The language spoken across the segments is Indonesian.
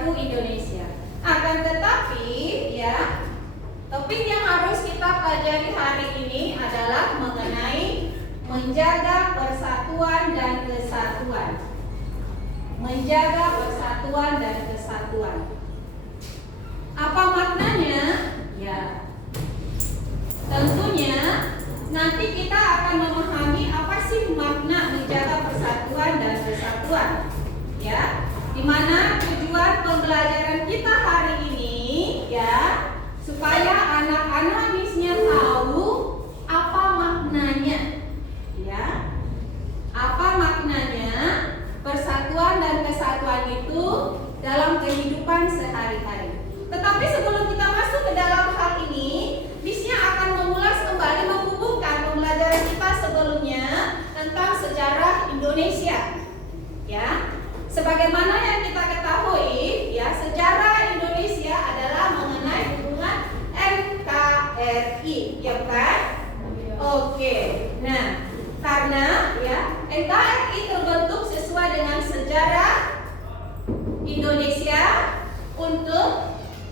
Lagu Indonesia. Akan tetapi ya, topik yang harus kita pelajari hari ini adalah mengenai menjaga persatuan dan kesatuan. Menjaga persatuan dan kesatuan. Apa maknanya? Ya, tentunya nanti kita akan memahami apa sih makna menjaga persatuan dan kesatuan. Ya, dimana tujuan pembelajaran kita hari ini ya, supaya anak-anak misnya tahu apa maknanya. Ya, apa maknanya persatuan dan kesatuan itu dalam kehidupan sehari-hari. Tetapi sebelum kita masuk ke dalam hal ini, misnya akan mengulas kembali, menghubungkan pembelajaran kita sebelumnya tentang sejarah Indonesia. Ya, sebagaimana yang kita ketahui, ya, sejarah Indonesia adalah mengenai hubungan NKRI, ya kan? Oke. Nah, karena ya NKRI terbentuk sesuai dengan sejarah Indonesia untuk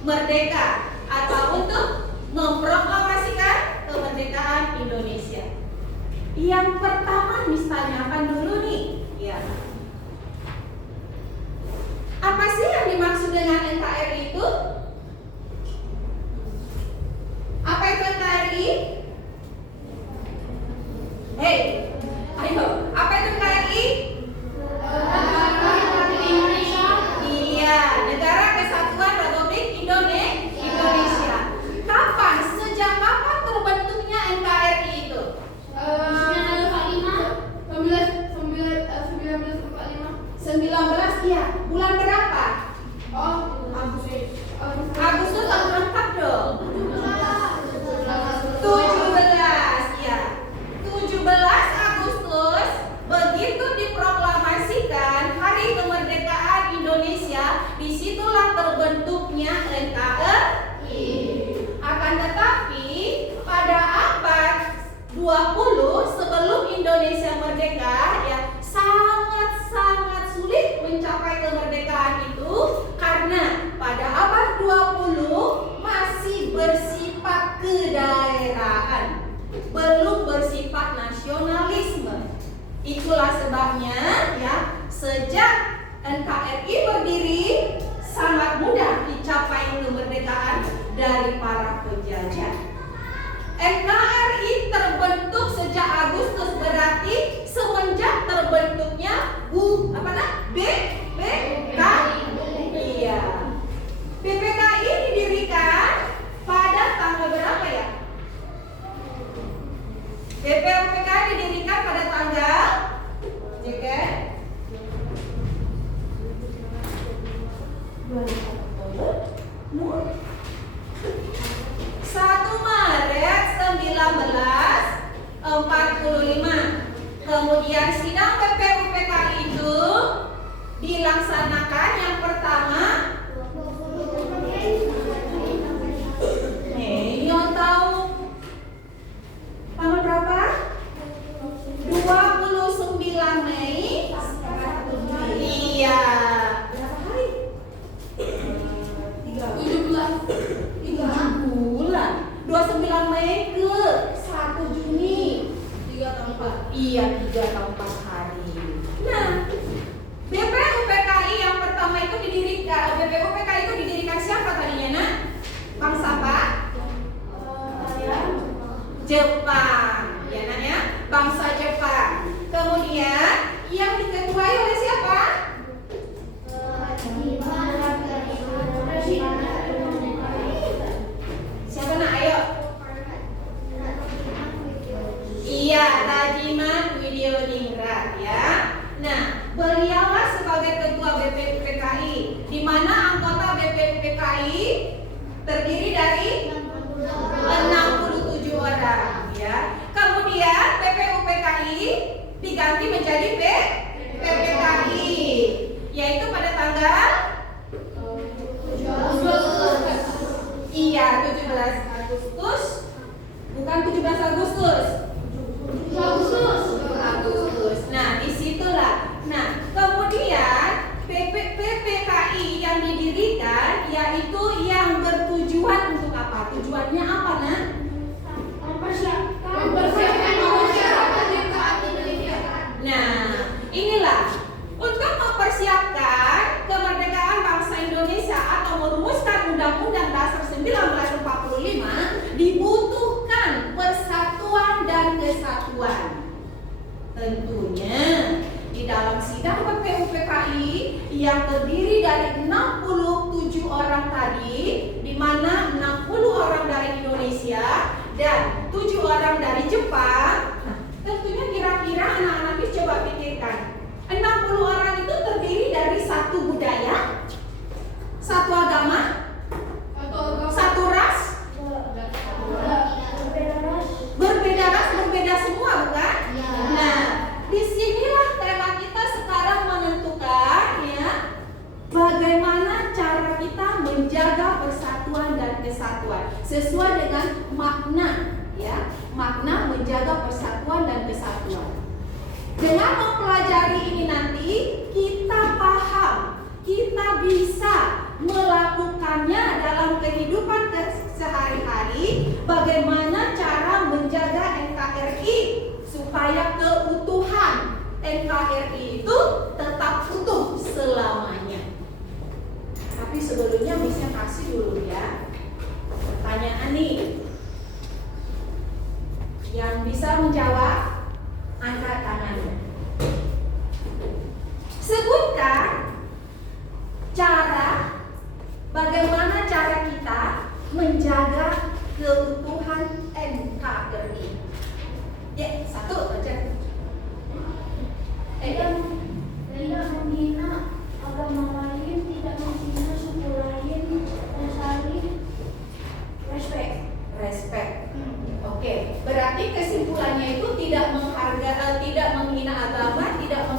merdeka atau untuk memproklamasikan kemerdekaan Indonesia. Yang pertama tanyakan dulu nih, ya. Apa sih yang dimaksud dengan NKRI itu? Apa itu NKRI? Hei, ayo, apa itu NKRI? Iya, Negara Kesatuan Republik Indonesia. Kapan? Sejak kapan terbentuknya NKRI itu? 1945. Iya. Bulan berapa? Agustus tahun berapa dong? 17, ya. 17 Agustus begitu diproklamasikan Hari Kemerdekaan Indonesia, disitulah terbentuknya NKRI. Akan tetapi pada abad 20 sebelum Indonesia merdeka, ya, sangat sulit mencapai kemerdekaan itu karena pada abad 20 masih bersifat kedaerahan, belum bersifat nasionalisme. Itulah sebabnya ya, sejak NKRI berdiri sangat mudah dicapai kemerdekaan dari para penjajah. NKRI terbentuk sejak Agustus, berarti semenjak terbentuknya BPKI. Iya. BPKI didirikan pada tanggal berapa ya? BPUPKI didirikan pada tanggal 1 Maret 1945. Kemudian sidang BPUPKI itu dilaksanakan yang pertama. Yang tahu tanggal berapa? 29 Mei. Iya. Berapa hari? 3 bulan. 29 Mei ke 1 Juni. 3 atau 4? Iya, 3 atau 4 hari. Nah, BPUPKI yang pertama itu didirikan. BPUPKI itu didirikan siapa tadinya, Nak? Bangsa apa? Jepang. Ya, Nak ya? Bangsa Jepang. Kemudian yang diketuai oleh siapa? Siapa, Nak? Ayo. Iya, Tajiman Widyodingrat ya. Nah, beliaulah sebagai ketua BPUPKI, di mana anggota BPUPKI terdiri dari 67 orang ya. Kemudian BPUPKI diganti menjadi BPKI, yaitu pada tanggal 17 Agustus. Bukan 17 Agustus. Agustus. Nah, disitulah. Nah, kemudian PPKI yang didirikan itu yang bertujuan untuk apa? Tujuannya apa, Nak? Mempersiapkan masyarakat Indonesia. Nah, inilah untuk mempersiapkan kemerdekaan bangsa Indonesia atau merumuskan Undang-Undang Dasar 1945 dibutuhkan persatuan dan kesatuan. Tentunya di dalam sidang PPUPKI yang terdiri dari 67 orang tadi, di mana 60 orang dari Indonesia dan 7 orang dari Jepang. Nah, tentunya kira-kira anak-anak ini coba pikirkan, 60 orang itu terdiri dari satu budaya, satu agama, satu ras, berbeda ras, berbeda semua, bukan? Ya. Nah, disinilah tema kita sekarang menentukan, ya, bagaimana cara kita menjaga persatuan dan kesatuan sesuai dengan makna, ya, makna menjaga persatuan dan kesatuan. Dengan mempelajari ini nanti kita paham, kita bisa melakukannya dalam kehidupan sehari-hari. Bagaimana cara menjaga NKRI supaya keutuhan NKRI itu tetap utuh selamanya. Tapi sebelumnya bisa kasih dulu ya pertanyaan nih. Yang bisa menjawab, angkat tangannya. Sebutkan bagaimana cara kita menjaga keutuhan NKRI. Ya, satu aja. Tidak menghina agama lain, tidak menghina suku lain, dan saling Respect. Oke, berarti kesimpulannya itu tidak menghina agama, tidak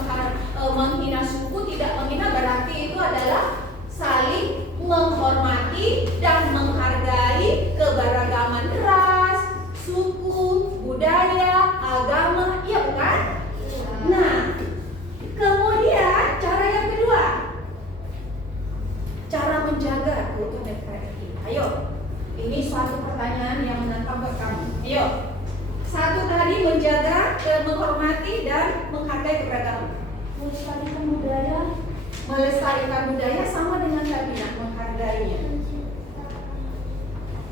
menghina suku, tidak menghina, berarti itu adalah saling menghormati dan menghargai keberagaman ras, suku, budaya, agama, iya bukan? Nah, kemudian cara yang kedua, cara menjaga keutuhan NKRI. Ayo, ini suatu pertanyaan yang menantang buat kamu. Ayo, satu tadi menjaga, menghormati dan menghargai keberagaman. Melestarikan budaya sama dengan tadi, menghargainya.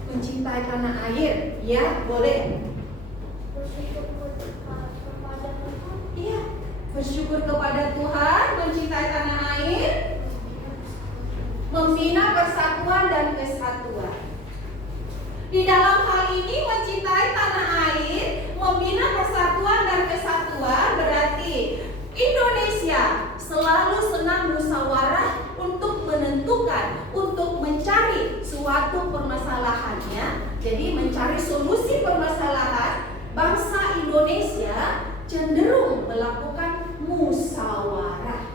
Mencintai tanah air, ya boleh. Iya, bersyukur kepada Tuhan, mencintai tanah air, membina persatuan dan kesatuan. Di dalam hal ini mencintai tanah air, membina persatuan dan kesatuan berarti Indonesia selalu senang musyawarah untuk menentukan, untuk mencari suatu permasalahannya. Jadi mencari solusi permasalahan, bangsa Indonesia cenderung melakukan musyawarah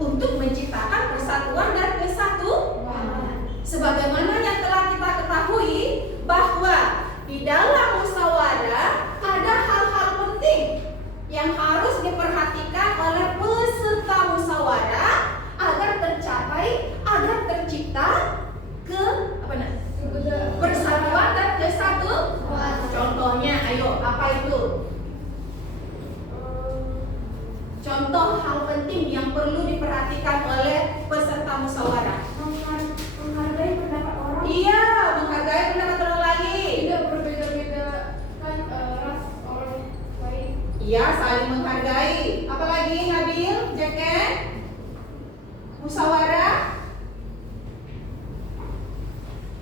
untuk menciptakan persatuan dan kesatuan. Sebagaimana yang telah kita ketahui bahwa di dalam musyawarah ada hal-hal penting yang harus diperhatikan oleh peserta musyawarah agar tercipta persatuan dan kesatuan. Contohnya, ayo, apa itu? Contoh hal penting yang perlu diperhatikan oleh peserta musyawarah. Menghargai pendapat orang. Iya, menghargai pendapat orang lain. Tidak berbeda-beda kan ras orang lain. Iya, saling menghargai. Apalagi Nabil, Jacket, musyawarah.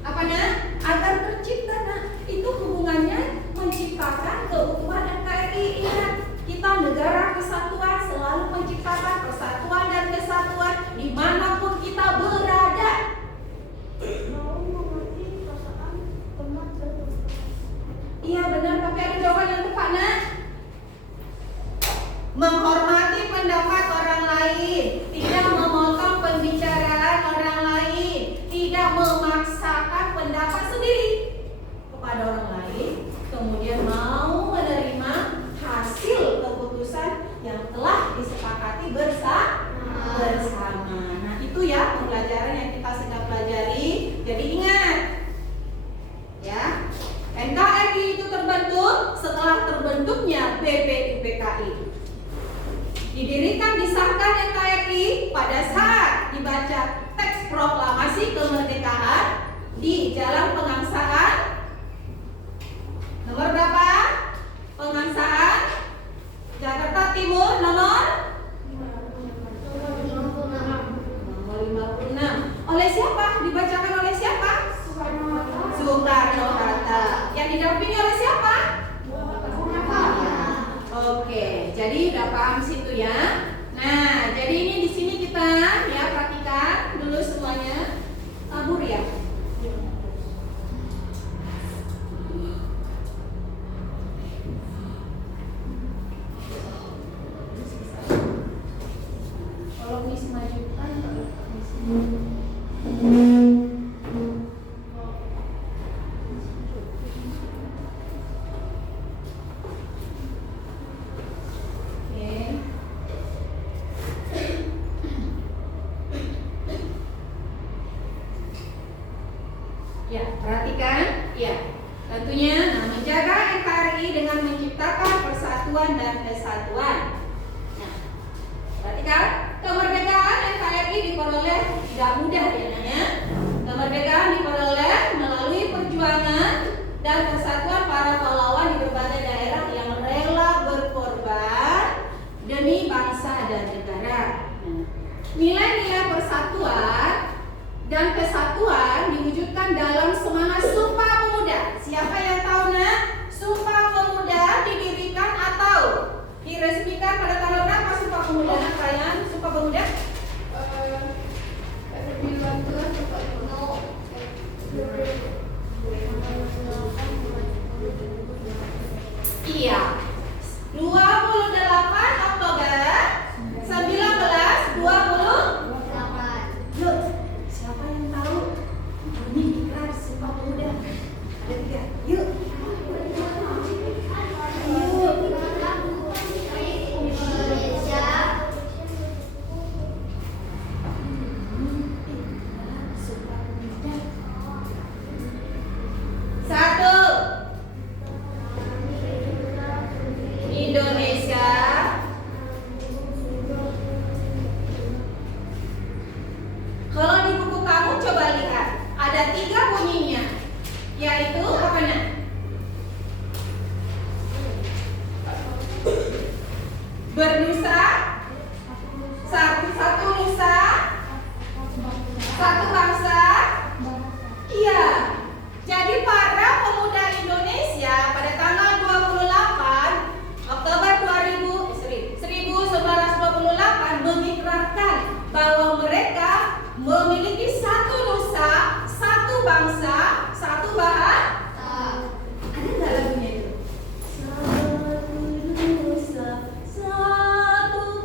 Apa nak? Agar tercipta nak. Itu hubungannya menciptakan keutuhan NKRI. Ingat, kita negara kesatuan selalu menciptakan persatuan dan kesatuan dimanapun kita berada. Mau mengerti perasaan teman satu. Iya benar, tapi ada jawaban yang tepat nak. Menghormati pendapat orang lain, tidak memotong pembicaraan orang lain, tidak memaksakan pendapat sendiri kepada orang lain, kemudian mau menerima hasil keputusan yang telah disepakati bersama. Nah, itu ya pembelajaran yang kita sedang pelajari di Jalan Pengangsaan. Nomor berapa? Pengangsaan Jakarta Timur nomor 56. Oleh siapa? Dibacakan oleh siapa? Soekarno-Hatta. Yang didampingi oleh siapa? Oke, jadi udah paham situ ya. Nah, jadi ini di sini kita ya perhatikan dulu semuanya. Kabur ya. Kalau Miss majukan, ya, perhatikan, ya. Tentunya, nah, menjaga NKRI dengan menciptakan persatuan dan kesatuan. Nah, perhatikan, kemerdekaan NKRI diperoleh tidak mudah ya, Nanya. Kemerdekaan diperoleh melalui perjuangan dan persatuan para pahlawan di berbagai daerah yang rela berkorban demi bangsa dan negara. Nah, nilai-nilai persatuan dan kesatuan diwujudkan dalam semangat Sumpah Pemuda. Siapa yang tahu nak? Sumpah Pemuda didirikan atau diresmikan pada tanggal berapa Sumpah Pemuda? Kalian Sumpah Pemuda? Iya. 28 Oktober 1928. Yuk, siapa yang tahu? Ini ikrar Sumpah Pemuda. Ada 3. Yuk. Satu, Indonesia. Kalau di buku kamu coba lihat, ada 3 bunyinya, yaitu apa nak? Bernusa, satu nusa, satu bangsa. Iya. Jadi para pemuda Indonesia pada tanggal 28 Oktober 1928 mengikrarkan bahwa mereka memiliki satu nusa, satu bangsa, satu bahasa. Ada nggak lagunya itu? Satu nusa, satu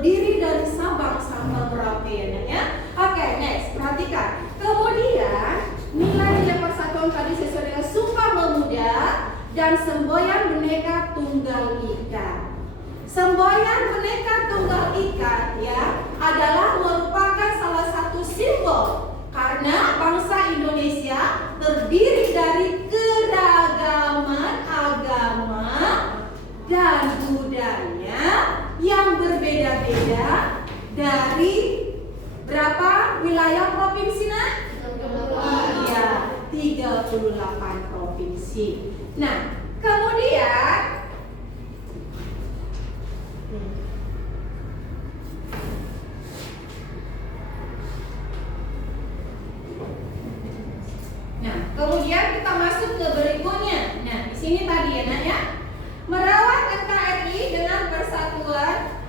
terdiri dari Sabang sampai Merauke ya. Oke, next, perhatikan. Kemudian nilai-nilai persatuan tadi sesuai dengan Sumpah Pemuda dan semboyan Bhinneka Tunggal Ika. Semboyan Bhinneka Tunggal Ika ya adalah merupakan salah satu simbol karena bangsa Indonesia terdiri dari keragaman agama dan budaya yang berbeda-beda dari berapa wilayah provinsi nah? Iya, 38 provinsi. Nah, kemudian kita masuk ke berikutnya. Nah, di sini tadi ya, Nak ya. Merawat NKRI dengan persatuan.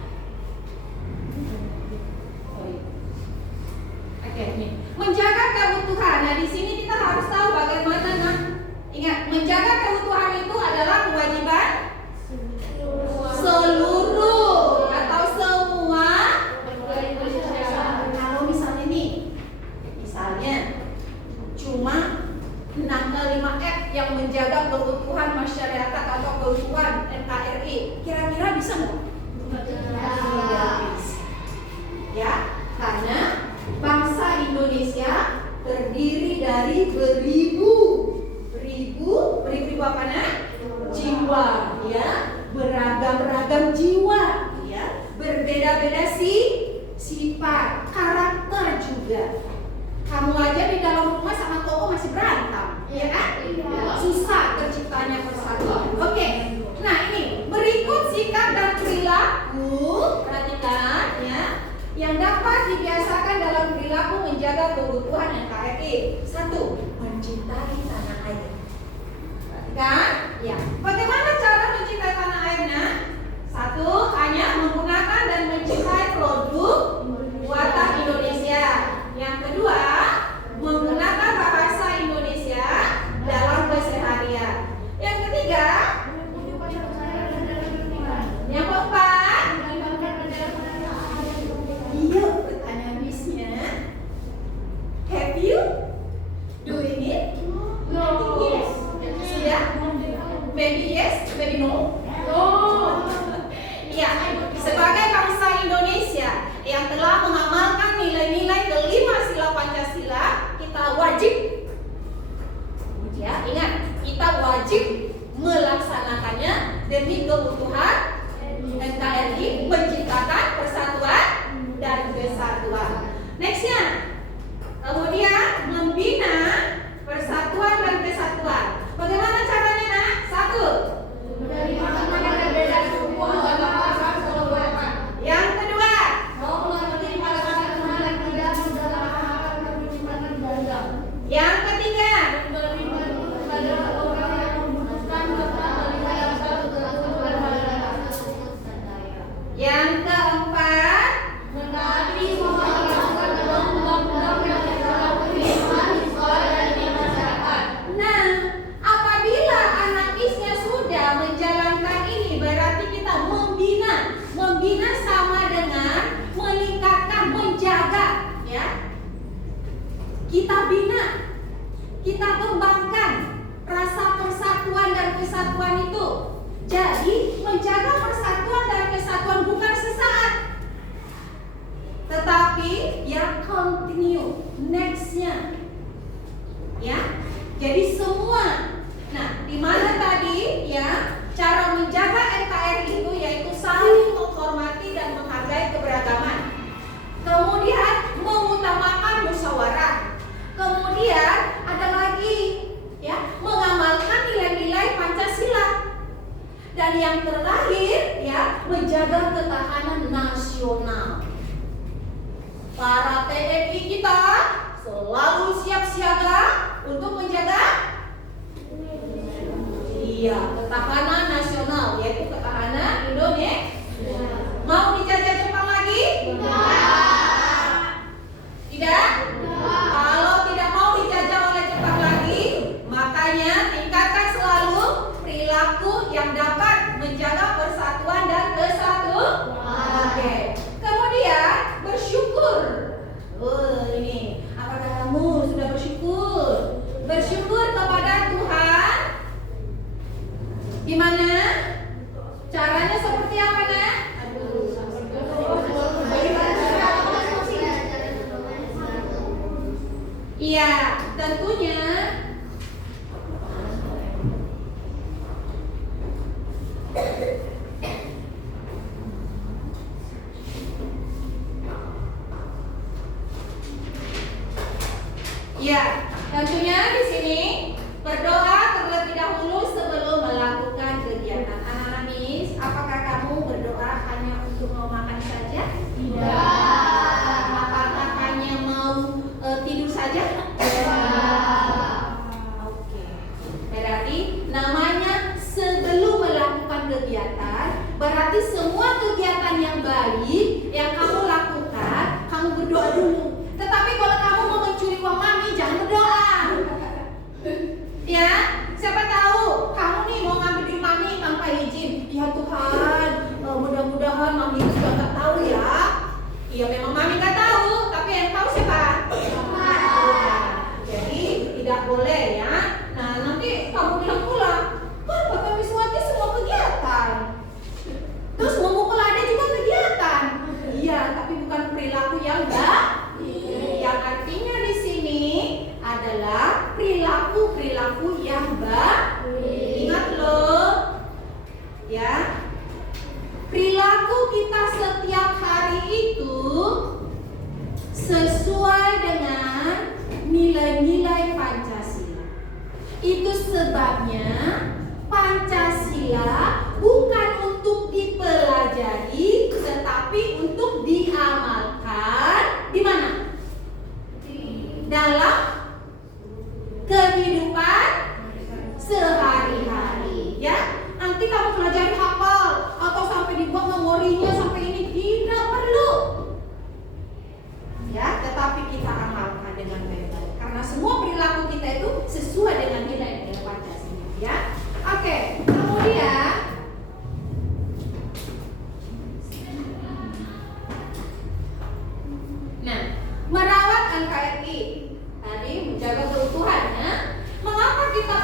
Oke, nih. Menjaga keutuhan. Nah, di sini kita harus tahu bagaimana, Nak. Ingat, menjaga keutuhan itu adalah kewajiban seluruh atau semua. Kalau misalnya nih, cuma 65F yang menjaga keutuhan masyarakat atau keutuhan NKRI, kira-kira bisa nggak? Tidak bisa. Ya, karena bangsa Indonesia terdiri dari beribu apa nah? Jiwa, ya, beragam jiwa, ya, berbeda-beda sifat, karakter juga. Kamu aja di dalam rumah sama toko masih berantem, ya kan? Susah terciptanya persatuan. Oke. Nah, ini berikut sikap dan perilaku, perhatikan ya, yang dapat dibiasakan dalam perilaku menjaga keutuhan NKRI. 1. Mencintai tanah air. Perhatikan, ya. Bagaimana cara mencintai tanah airnya? 1. Hanya menggunakan dan mencintai produk buatan Indonesia. Yang kedua, menggunakan bahasa Indonesia dalam keseharian. Yang ketiga, yang keempat, iya, pertanyaan Miss-nya, have you doing it? No. Yes. Sudah? Maybe yes, maybe no. No. Ya, sebagai bangsa Indonesia yang telah mengamalkan nilai-nilai kelima sila Pancasila, kita wajib, ya ingat, kita wajib melaksanakannya demi keutuhan NKRI, menciptakan persatuan dan kesatuan. Nextnya, kemudian membina persatuan dan kesatuan. Bagaimana caranya, Nak? 1. Yang kedua, yang ketiga, yang keempat, nah, apabila anak isnya sudah menjalankan ini, berarti kita membina sama dengan meningkatkan, menjaga, ya. Kita bina, kita kembangkan rasa persatuan dan kesatuan itu. Jadi menjaga persatuan dan kesatuan bukan sesaat, tetapi yang continue, nextnya, ya. Jadi semua. Nah, di mana tadi ya cara menjaga NKRI itu yaitu saling menghormati dan menghargai keberagaman. Kemudian mengutamakan musyawarah. Kemudian ada lagi ya, mengamalkan nilai-nilai Pancasila. Dan yang terakhir ya, menjaga ketahanan nasional. Para TNI kita selalu siap siaga untuk menjaga ketahanan nasional, yaitu ketahanan Indonesia. Mau dijajah Jepang lagi? Tidak? Kalau tidak mau dijajah oleh Jepang lagi, makanya tingkatkan selalu perilaku yang dapat menjaga persatuan dan kesatuan. Oke. tentunya ya, tentunya di sini berdoa terlebih dahulu sebelum melakukan kegiatan. Anak-anak Miss, apakah kamu berdoa hanya untuk mau makan saja? Tidak. Apakah hanya mau tidur saja? Oke. Berarti namanya sebelum melakukan kegiatan, berarti semua kegiatan yang baik yang kamu lakukan, kamu berdoa dulu. Tetapi kalau kamu mau mencuri uang mami, jangan berdoa. Ya, siapa tahu kamu nih mau ngambil duit mami tanpa izin. Ya Tuhan, mudah-mudahan mami itu juga nggak tahu ya. Iya memang mami nggak tahu, tapi yang tahu siapa? Tuhan. Jadi tidak boleh ya. Nah nanti kamu bilang pula, kan Bapak Wiswati semua kegiatan. Terus memukul ada juga kegiatan. Iya, tapi bukan perilaku yang baik. Yang artinya di sini adalah perilaku yang baik. Ingat loh, ya. Perilaku kita setiap hari itu sesuai dengan nilai-nilai Pancasila. Itu sebabnya Pancasila bukan untuk dipelajari, tetapi untuk diamalkan di mana? Dalam kehidupan sehari-hari, ya. Nanti kamu pelajari hafal atau sampai dibuat memorinya sampai ini, tidak perlu. Ya, tetapi kita amalkan dengan baik-baik karena semua perilaku kita itu sesuai dengan nilai-nilai Pancasila, ya. Oke, kemudian nah, merawat NKRI tadi menjaga keutuhan, ya. Mengapa kita